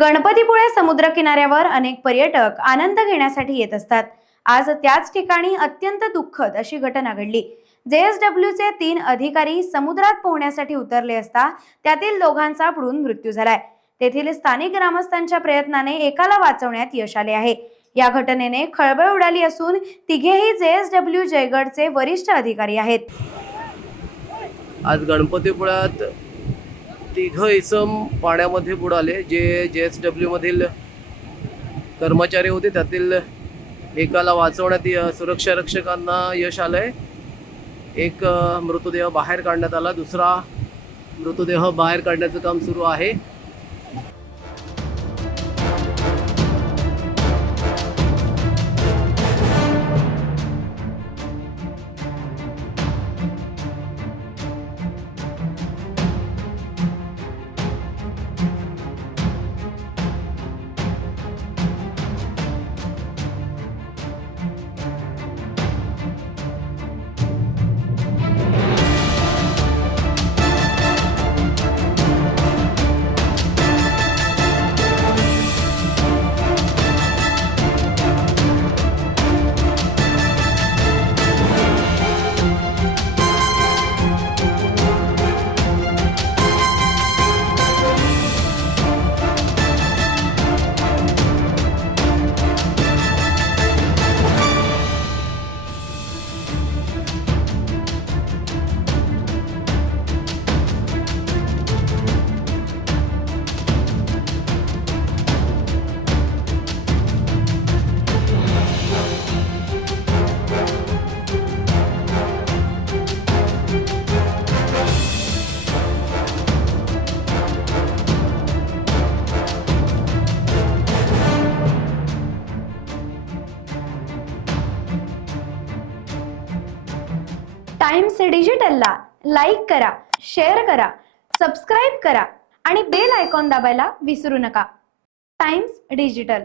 गणपतीपुळे समुद्र किनाऱ्यावर अनेक पर्यटक आनंद घेण्यासाठी येत असतात। आज त्याच ठिकाणी अत्यंत दुःखद अशी घटना घडली। JSWचे 3 अधिकारी समुद्रात पोहण्यासाठी उतरले असता त्यातील दोघांचा बुडून मृत्यू झालाय। तेथील स्थानिक ग्रामस्थांच्या प्रयत्नाने एकाला वाचवण्यात यश आले आहे। या घटनेने खळबळ उडाली असून तिघेही JSW जयगडचे वरिष्ठ अधिकारी आहेत। आज गणपतीपुळ्यात 3 इसम पाण्यामध्ये बुडाले। जे JSW मधील कर्मचारी होते त्यातील एकाला वाचवण्यात सुरक्षा रक्षकांना यश आलंय। एक मृतदेह बाहेर काढण्यात आला, दुसरा मृतदेह बाहेर काढण्याचं काम सुरू आहे। टाइम्स डिजिटलला लाईक करा, शेअर करा, सबस्क्राइब करा आणि बेल आयकॉन दाबायला विसरू नका। Times digital.